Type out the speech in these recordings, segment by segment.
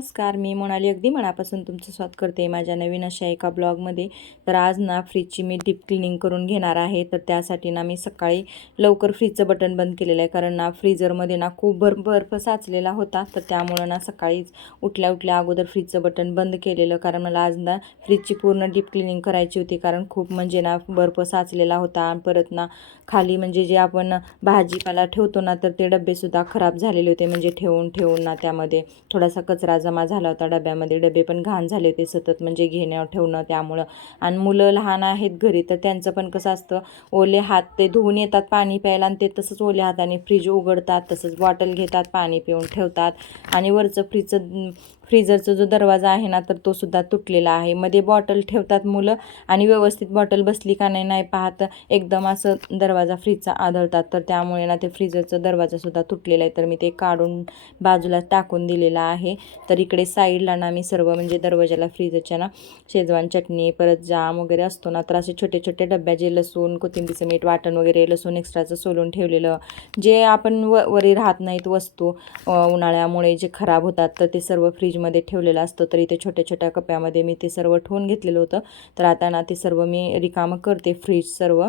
नमस्कार मी मोनाली. अगदी मनापासून तुमचं स्वागत करते माझ्या नवीन अशा एका ब्लॉगमध्ये. तर आज ना फ्रीजची मी डीप क्लिनिंग करून घेणार आहे. तर त्यासाठी ना मी सकाळी लवकर फ्रीजचं बटन बंद केलेलं आहे. कारण ना फ्रीजरमध्ये ना खूप भर बर्फ साचलेला होता. तर त्यामुळं ना सकाळीच उठल्या उठल्या अगोदर फ्रीजचं बटन बंद केलेलं. कारण मला आज ना फ्रीजची पूर्ण डीप क्लिनिंग करायची होती. कारण खूप म्हणजे ना बर्फ साचलेला होता. आणि परत ना खाली म्हणजे जे आपण भाजीपाला ठेवतो ना तर ते डबेसुद्धा खराब झालेले होते. म्हणजे ठेवून ठेवून ना त्यामध्ये थोडासा कचरा जमा झाला होता डब्यामध्ये. डबे पण घाण झाले होते सतत म्हणजे घेणं ठेवणं त्यामुळं. आणि मुलं लहान आहेत घरी तर त्यांचं पण कसं असतं ओले हात ते धुवून येतात पाणी प्यायला आणि ते तसंच ओले हाताने फ्रीज उघडतात तसंच बॉटल घेतात पाणी पिऊन ठेवतात. आणि वरचं फ्रीजचं फ्रीजरचा जो दरवाजा आहे ना तर तो सुद्धा तुटलेला आहे. मध्ये बॉटल ठेवतात मुलं आणि व्यवस्थित बॉटल बसली का नाही नाही पाहत एकदम असं दरवाजा फ्रीजचा आदळतात. तर त्यामुळे ना ते फ्रीजरचा दरवाजासुद्धा तुटलेला आहे. तर मी ते काढून बाजूला टाकून दिलेला आहे. तर इकडे साईडला ना मी सर्व म्हणजे दरवाजाला फ्रीजरच्या ना शेजवान चटणी परत जाम वगैरे असतो ना तर असे छोटे छोटे डब्या जे लसूण कोथिंबीरचं मीठ वाटण वगैरे लसूण एक्स्ट्राचं सोलून ठेवलेलं. जे आपण व वरी राहत नाहीत वस्तू उन्हाळ्यामुळे जे खराब होतात तर ते सर्व फ्रीज फ्रीजमध्ये ठेवलेलं असतं तर इथे छोट्या छोट्या कप्यामध्ये मी ते सर्व ठेवून घेतलेलं होतं. तर आता ना ते सर्व मी रिकामं करते फ्रीज सर्व.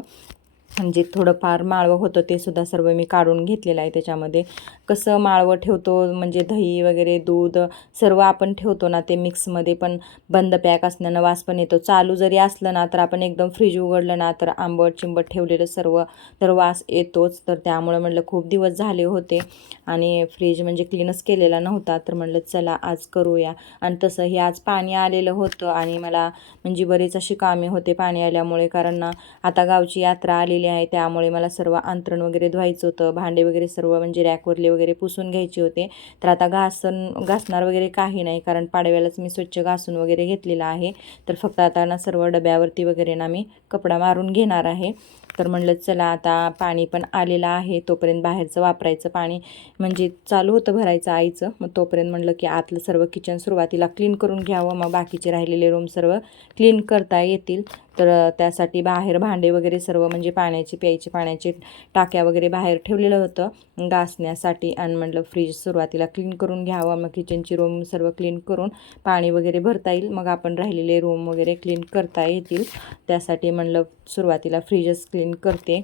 म्हणजे थोडंफार माळवं होतं ते सुद्धा सर्व मी काढून घेतलेलं आहे त्याच्यामध्ये. कसं माळवं ठेवतो म्हणजे दही वगैरे दूध सर्व आपण ठेवतो ना ते मिक्समध्ये पण बंद पॅक असल्यानं वास पण येतो. चालू जरी असलं ना तर आपण एकदम फ्रीज उघडलं ना तर आंबट चिंबट ठेवलेलं सर्व तर वास येतोच. तर त्यामुळे म्हटलं खूप दिवस झाले होते आणि फ्रीज म्हणजे क्लीनच केलेला नव्हता. तर म्हटलं चला आज करूया. आणि तसं हे आज पाणी आलेलं होतं आणि मला म्हणजे बरेच अशी कामे होते पाणी आल्यामुळे. कारण ना आता गावची यात्रा आलेली आहे. त्यामुळे मला सर्व अंतरण वगैरे धुवायचं होतं. भांडे वगैरे सर्व म्हणजे रॅकवरले वगैरे पुसून घ्यायचे होते. तर आता घासन घासणार वगैरे काही नाही कारण पाडव्यालाच मी स्वच्छ घासून वगैरे घेतलेलं आहे. तर फक्त आता ना सर्व डब्यावरती वगैरे ना मी कपडा मारून घेणार आहे. तर म्हणलं चला आता पाणी पण आलेलं आहे. तोपर्यंत बाहेरचं वापरायचं पाणी म्हणजे चालू होतं भरायचं आईचं. मग तोपर्यंत म्हणलं की आतलं सर्व किचन सुरुवातीला क्लीन करून घ्यावं. मग बाकीचे राहिलेले रूम सर्व क्लीन करता येतील. तर त्यासाठी बाहेर भांडे वगैरे सर्व म्हणजे पाण्याची प्यायची पाण्याची टाक्या वगैरे बाहेर ठेवलेलं होतं. घासण्यासाठी आणि म्हटलं फ्रीज सुरुवातीला क्लीन करून घ्यावं. मग किचनची रूम सर्व क्लीन करून पाणी वगैरे भरता येईल. मग आपण राहिलेले रूम वगैरे क्लीन करता येतील. त्यासाठी म्हणलं सुरुवातीला फ्रीजच क्लीन करते.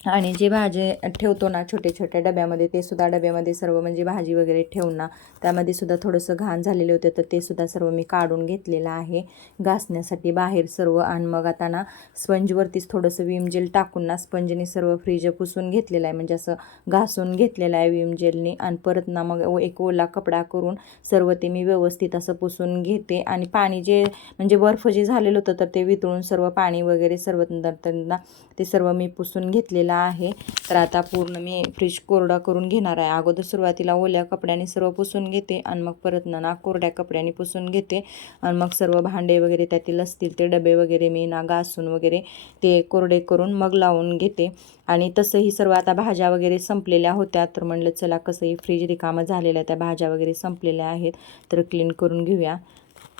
आणि जे भाजी ठेवतो ना छोटे छोट्या डब्यामध्ये ते सुद्धा डब्यामध्ये सर्व म्हणजे भाजी वगैरे ठेवून ना त्यामध्ये सुद्धा थोडंसं घाण झालेले होते तर ते सुद्धा सर्व मी काढून घेतलेलं आहे. घासण्यासाठी बाहेर सर्व आणि मग आता ना स्पंजवरतीच थोडंसं विम जेल टाकून ना स्पंजने सर्व फ्रीज पुसून घेतलेलं आहे. म्हणजे असं घासून घेतलेलं आहे विम जेलने आणि परत ना मग एक ओला कपडा करून सर्व ते मी व्यवस्थित असं पुसून घेते. आणि पाणी जे म्हणजे बर्फ जे झालेलं होतं तर ते वितळून सर्व पाणी वगैरे सर्व त्यांना ते सर्व मी पुसून घेतलेलं आहे. तर आता पूर्ण मी फ्रीज कोरडा करून घेणार आहे. अगोदर सुरुवातीला ओल्या कपड्याने सर्व पुसून घेते आणि मग परत ना कोरड्या कपड्याने पुसून घेते. आणि मग सर्व भांडे वगैरे त्यातील असतील ते डबे वगैरे मी ना घासून वगैरे ते कोरडे करून मग लावून घेते. आणि तसंही सर्व आता भाज्या वगैरे संपलेल्या होत्या. तर म्हणलं चला कसंही फ्रीज रिकामं झालेलं त्या भाज्या वगैरे संपलेल्या आहेत. तर क्लीन करून घेऊया.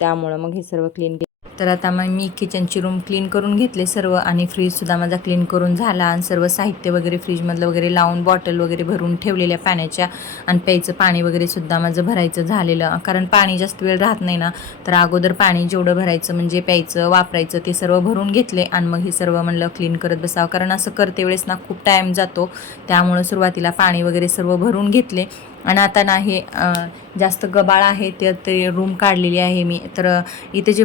त्यामुळं मग हे सर्व क्लीन तर आता मग मी किचनची रूम क्लीन करून घेतले सर्व आणि फ्रीजसुद्धा माझा क्लीन करून झाला आणि सर्व साहित्य वगैरे फ्रीजमधलं वगैरे लावून बॉटल वगैरे भरून ठेवलेल्या पाण्याच्या आणि प्यायचं पाणी वगैरे सुद्धा माझं भरायचं झालेलं. कारण पाणी जास्त वेळ राहत नाही ना तर अगोदर पाणी जेवढं भरायचं म्हणजे प्यायचं वापरायचं ते सर्व भरून घेतले आणि मग हे सर्व म्हणलं क्लीन करत बसावं. कारण असं करते वेळेस ना खूप टाईम जातो. त्यामुळं सुरुवातीला पाणी वगैरे सर्व भरून घेतले. आणि आता ना हे जास्त गबाळ आहे ते ते रूम काढलेली आहे मी. तर इथे जे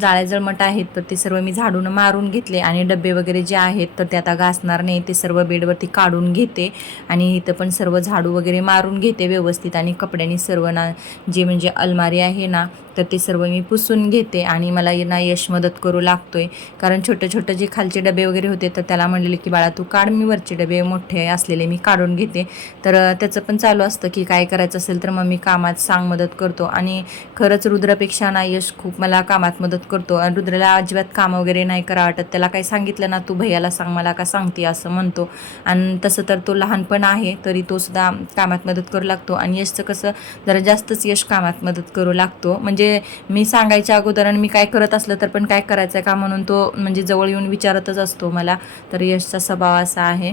जाळ्या जळमट आहेत तर ते सर्व मी झाडून मारून घेतले आणि डबे वगैरे जे आहेत तर ते आता घासणार नाही ते सर्व बेडवरती काढून घेते. आणि इथं पण सर्व झाडू वगैरे मारून घेते व्यवस्थित आणि कपड्यांनी सर्व ना जे म्हणजे अलमारी आहे ना तर ते सर्व मी पुसून घेते आणि मला ना यश मदत करू लागतोय. कारण छोटं छोटं जे खालचे डबे वगैरे होते तर त्याला म्हणलेले की बाळा तू काढ मी वरचे डबे मोठे असलेले मी काढून घेते. तर त्याचं पण चालू असतं की काय करायचं असेल तर मग मी कामात सांग मदत करतो. आणि खरंच रुद्रापेक्षा ना यश खूप मला कामात मदत करतो. आणि रुद्राला अजिबात कामं वगैरे नाही करा वाटत. त्याला काही सांगितलं ना तू भैयाला सांग मला का सांगते? असं म्हणतो. आणि तसं तर तो लहानपण आहे तरी तो सुद्धा कामात मदत करू लागतो. आणि यशचं कसं जरा जास्तच यश कामात मदत करू लागतो. म्हणजे म्हणजे मी सांगायच्या अगोदर आणि मी काय करत असलं तर पण काय करायचं आहे का म्हणून तो म्हणजे जवळ येऊन विचारतच असतो मला. तर यशचा स्वभाव असा आहे.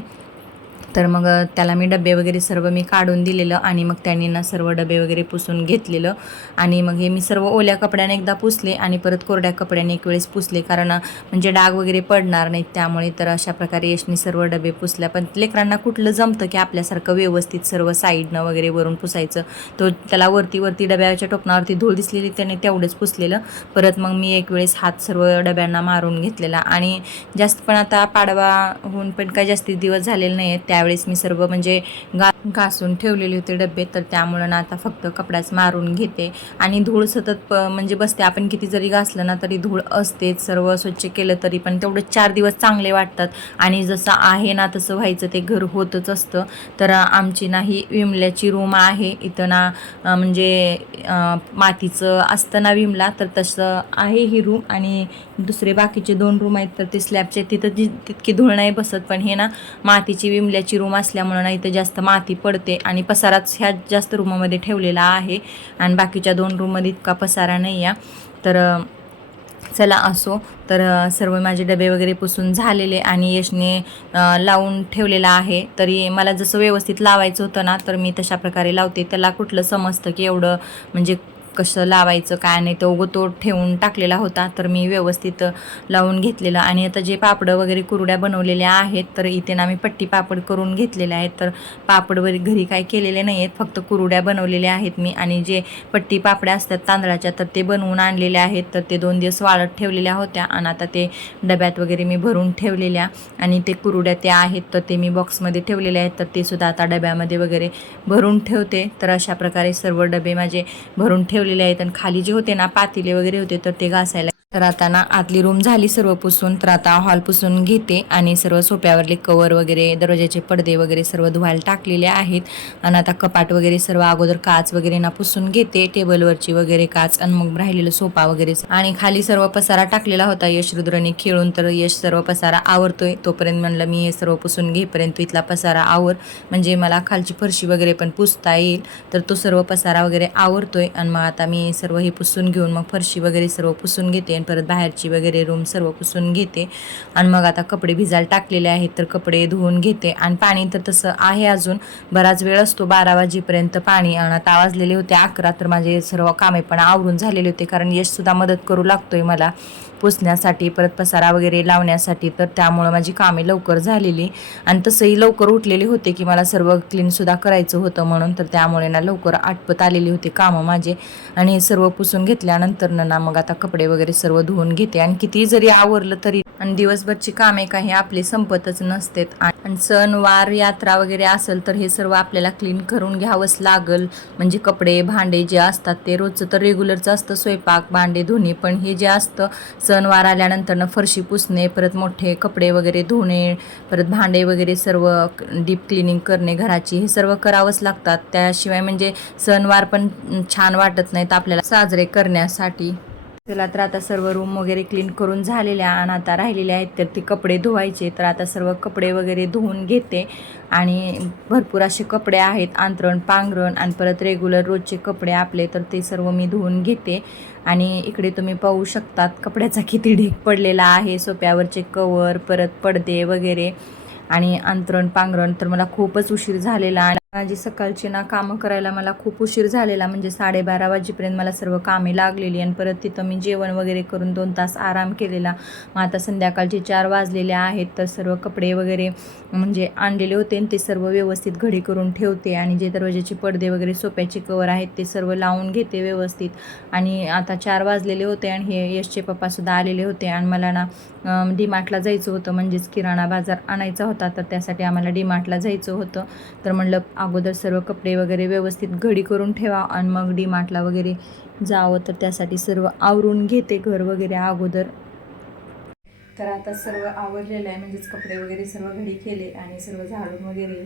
तर मग त्याला मी डबे वगैरे सर्व मी काढून दिलेलं आणि मग त्यांनी ना सर्व डबे वगैरे पुसून घेतलेलं. आणि मग हे मी सर्व ओल्या कपड्याने एकदा पुसले आणि परत कोरड्या कपड्याने एक वेळेस पुसले कारण म्हणजे डाग वगैरे पडणार नाहीत त्यामुळे तर अशा प्रकारे यशनी सर्व डबे पुसल्या. पण लेकरांना कुठलं जमतं की आपल्यासारखं व्यवस्थित सर्व साईडनं वगैरे वरून पुसायचं? तो त्याला वरती वरती डब्याच्या टोपणावरती धूळ दिसलेली त्याने तेवढंच पुसलेलं. परत मग मी एक वेळेस हात सर्व डब्यांना मारून घेतलेला. आणि जास्त पण आता पाडवा होऊन पण काही जास्ती दिवस झालेले नाही आहेत त्या त्यावेळेस मी सर्व म्हणजे गा घासून ठेवलेले होते डबे. तर त्यामुळं ना आता फक्त कपडाच मारून घेते. आणि धूळ सतत प म्हणजे बसते. आपण किती जरी घासलं ना तरी धूळ असतेच. सर्व स्वच्छ केलं तरी पण तेवढं चार दिवस चांगले वाटतात. आणि जसं आहे ना तसं व्हायचं ते घर होतच असतं. तर आमची ना ही विमल्याची रूम आहे. इथं ना म्हणजे मातीचं असतं ना विमला तर तसं आहे ही रूम. आणि दुसरे बाकीचे दोन रूम आहेत तर ते स्लॅबचे तिथं जी तितकी धूळ नाही बसत पण हे ना मातीची विमल्याची रूम असल्यामुळं ना इथं जास्त माती पडते आणि पसाराच ह्या जास्त रूमामध्ये ठेवलेला आहे. आणि बाकीच्या दोन रूममध्ये इतका पसारा नाही आहे. तर चला असो. तर सर्व माझे डबे वगैरे पुसून झालेले आणि यशने लावून ठेवलेला आहे. तरी मला जसं व्यवस्थित लावायचं होतं ना तर मी तशा प्रकारे लावते. त्याला कुठलं समजतं की एवढं म्हणजे कसं लावायचं काय नाही तो उगं तो ठेवून टाकलेला होता तर मी व्यवस्थित लावून घेतलेलं. आणि आता जे पापडं वगैरे कुरड्या बनवलेल्या आहेत तर इथे ना मी पट्टी पापड करून घेतलेले आहेत. तर पापड वगैरे घरी काय केलेले नाही आहेत फक्त कुरड्या बनवलेल्या आहेत मी. आणि जे पट्टी पापड्या असतात तांदळाच्या तर ते बनवून आणलेले आहेत. तर ते दोन दिवस वाळत ठेवलेल्या होत्या आणि आता ते डब्यात वगैरे मी भरून ठेवलेल्या. आणि ते कुरड्या त्या आहेत तर ते मी बॉक्समध्ये ठेवलेले आहेत. तर ते सुद्धा आता डब्यामध्ये वगैरे भरून ठेवते. तर अशा प्रकारे सर्व डबे माझे भरून ठेवलेले आहेत आणि खाली जे होते ना पातेले वगैरे होते तर ते घासायला तर आता ना आतली रूम झाली सर्व पुसून तर आता हॉल पुसून घेते आणि सर्व सोप्यावरले कवर वगैरे दरवाजाचे पडदे वगैरे सर्व धुवायला टाकलेले आहेत. आणि आता कपाट वगैरे सर्व अगोदर काच वगैरे ना पुसून घेते टेबलवरची वगैरे काच आणि मग राहिलेलं सोफा वगैरे. आणि खाली सर्व पसारा टाकलेला होता यश रुद्रने खेळून तर यश सर्व पसारा आवरतोय. तोपर्यंत म्हणलं मी हे सर्व पुसून घेईपर्यंत इथला पसारा आवर. म्हणजे मला खालची फरशी वगैरे पण पुसता येईल. तर तो सर्व पसारा वगैरे आवरतोय. आणि मग आता मी सर्व हे पुसून घेऊन मग फरशी वगैरे सर्व पुसून घेते. आणि परत बाहेरची वगैरे रूम सर्व पुसून घेते. आणि मग आता कपडे भिजायला टाकलेले आहेत तर कपडे धुवून घेते. आणि पाणी तर तसं आहे अजून. बराच वेळ असतो बारा वाजेपर्यंत पाणी. आणि आता वाजलेले होते अकरा तर माझे सर्व कामे पण आवरून झालेले होते. कारण यशसुद्धा मदत करू लागतोय मला पुसण्यासाठी परत पसारा वगैरे लावण्यासाठी. तर त्यामुळं माझी कामे लवकर झालेली. आणि तसंही लवकर उठलेले होते की मला सर्व क्लीनसुद्धा करायचं होतं म्हणून. तर त्यामुळे ना लवकर आटपत आलेली होती कामं माझे. आणि हे सर्व पुसून घेतल्यानंतर ना मग आता कपडे वगैरे सर्व धुवून घेते. आणि किती जरी आवरलं तरी आणि दिवसभरची कामे काही आपली संपतच नसतेत. आणि सण वार यात्रा वगैरे असेल तर हे सर्व आपल्याला क्लीन करून घ्यावंच लागल. म्हणजे कपडे भांडे जे असतात ते रोजचं तर रेग्युलरचं असतं. स्वयंपाक भांडे धुणे पण हे जे असतं सणवार आल्यानंतर फरशी पुसणे परत मोठे कपडे वगैरे धुणे परत भांडे वगैरे सर्व डीप क्लिनिंग करणे घराची हे सर्व करावंच लागतात. त्याशिवाय म्हणजे सणवार पण छान वाटत नाहीत आपल्याला साजरे करण्यासाठी. चला तर आता सर्व रूम वगैरे क्लीन करून झालेल्या आणि आता राहिलेल्या आहेत तर ती कपडे धुवायचे. तर आता सर्व कपडे वगैरे धुवून घेते. आणि भरपूर असे कपडे आहेत आंतरण पांघरण आणि परत रेग्युलर रोजचे कपडे आपले तर ते सर्व मी धुवून घेते. आणि इकडे तुम्ही पाहू शकतात कपड्याचा किती ढीक पडलेला आहे सोप्यावरचे कवर परत पडदे वगैरे आणि अंतरण पांघरण तर मला खूपच उशीर झालेला आणि माझी सकाळची ना कामं करायला मला खूप उशीर झालेला. म्हणजे साडेबारा वाजेपर्यंत मला सर्व कामे लागलेली आणि परत तिथं मी जेवण वगैरे करून दोन तास आराम केलेला. मग आता संध्याकाळचे चार वाजलेले आहेत तर सर्व कपडे वगैरे म्हणजे आणलेले होते आणि ते सर्व व्यवस्थित घडी करून ठेवते आणि जे दरवाजाचे पडदे वगैरे सोप्याचे कवर आहेत ते सर्व लावून घेते व्यवस्थित. आणि आता चार वाजलेले होते आणि हे यशचे पप्पासुद्धा आलेले होते आणि मला ना डीमार्टला जायचं होतं. म्हणजेच किराणा बाजार आणायचा होता तर त्यासाठी आम्हाला डीमार्टला जायचं होतं. तर म्हणलं अगोदर सर्व कपडे वगैरे व्यवस्थित घडी करून ठेवा आणि मग डीमार्टला वगैरे जावं तर त्यासाठी सर्व आवरून घेते घर वगैरे अगोदर. तर आता सर्व आवरलेलं आहे म्हणजेच कपडे वगैरे सर्व घडी केले आणि सर्व झाडून वगैरे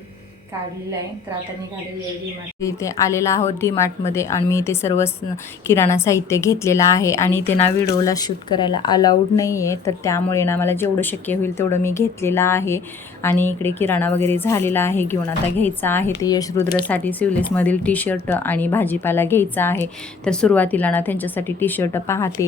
काढलेलं आहे. तर आता निघालेली आहे डीमार्ट इथे आलेला आहोत डीमार्टमध्ये आणि मी इथे सर्व किराणा साहित्य घेतलेलं आहे आणि इथे ना व्हिडिओला शूट करायला अलाउड नाही आहे तर त्यामुळे ना मला जेवढं शक्य होईल तेवढं मी घेतलेलं आहे. आणि इकडे किराणा वगैरे झालेला आहे. घेऊन आता घ्यायचा आहे ते यशरुद्रसाठी सिवलेसमधील टी शर्ट आणि भाजीपाला घ्यायचा आहे. तर सुरुवातीला ना त्यांच्यासाठी टी शर्ट पाहते.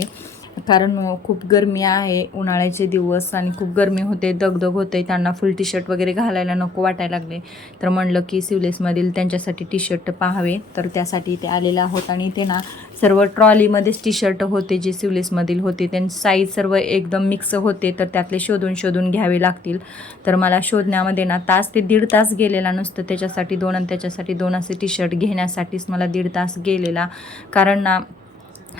कारण खूप गरमी आहे उन्हाळ्याचे दिवस आणि खूप गरमी होते दगदग होते त्यांना फुल टी शर्ट वगैरे घालायला नको वाटायला लागले. तर म्हणलं की सिवलेसमधील त्यांच्यासाठी टी शर्ट पाहावे. तर त्यासाठी ते आलेले आहोत आणि ते ना सर्व ट्रॉलीमध्येच टी शर्ट होते जे सिवलेसमधील होते. त्यांची साईज सर्व एकदम मिक्स होते तर त्यातले शोधून शोधून घ्यावे लागतील. तर मला शोधण्यामध्ये ना तास ते दीड तास गेलेला नुसतं. त्याच्यासाठी दोन आणि त्याच्यासाठी दोन असे टी शर्ट घेण्यासाठीच मला दीड तास गेलेला. कारण ना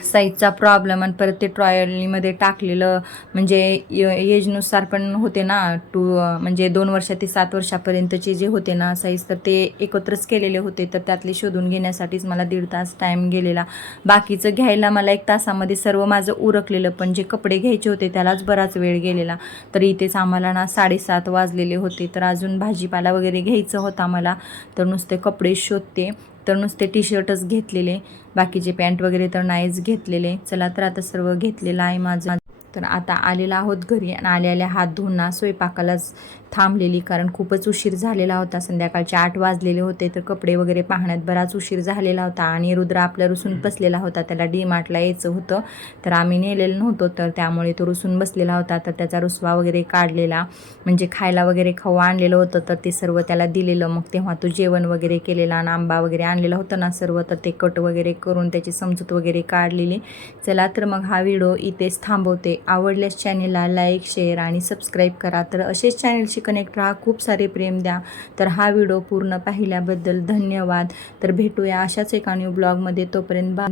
साईजचा प्रॉब्लेम आणि परत ते ट्रॉयलीमध्ये टाकलेलं म्हणजे एजनुसार पण होते ना टू म्हणजे दोन वर्षा ते सात वर्षापर्यंतचे जे होते ना साईज तर ते एकत्रच केलेले होते. तर त्यातले शोधून घेण्यासाठीच मला दीड तास टाईम गेलेला. बाकीचं घ्यायला मला एक तासामध्ये सर्व माझं उरकलेलं पण जे कपडे घ्यायचे होते त्यालाच बराच वेळ गेलेला. तर इथेच आम्हाला ना साडेसात वाजलेले होते. तर अजून भाजीपाला वगैरे घ्यायचं होता मला तर नुसते कपडे शोधते. तर नुसते टी शर्टच घेतलेले. बाकीचे पॅन्ट वगैरे तर नाहीच घेतलेले. चला तर आता सर्व घेतलेलं आहे माझं. तर आता आलेला आहोत घरी आणि आल्या आल्या हात धुवून ना स्वयंपाकालाच थांबलेली कारण खूपच उशीर झालेला होता. संध्याकाळचे आठ वाजलेले होते तर कपडे वगैरे पाहण्यात बराच उशीर झालेला होता आणि रुद्र आपल्या रुसून बसलेला होता. त्याला डी मार्टला यायचं होतं तर आम्ही नेलेलं नव्हतो तर त्यामुळे तो रुसून बसलेला होता. तर त्याचा रुसवा वगैरे काढलेला म्हणजे खायला वगैरे खाऊ आणलेलं होतं तर ते सर्व त्याला दिलेलं. मग तेव्हा तो जेवण वगैरे केलेला आणि आंबा वगैरे आणलेला होता ना सर्व तर ते कट वगैरे करून त्याची समजूत वगैरे काढलेली. चला तर मग हा व्हिडिओ इथेच थांबवते. आवडल्यास चॅनेलला लाईक शेअर आणि सबस्क्राईब करा. तर असेच चॅनेलशी कनेक्ट राहा. खूप सारे प्रेम द्या. तर हा व्हिडिओ पूर्ण पाहिल्याबद्दल धन्यवाद. तर भेटूया अशाच एका न्यू ब्लॉगमध्ये तोपर्यंत बा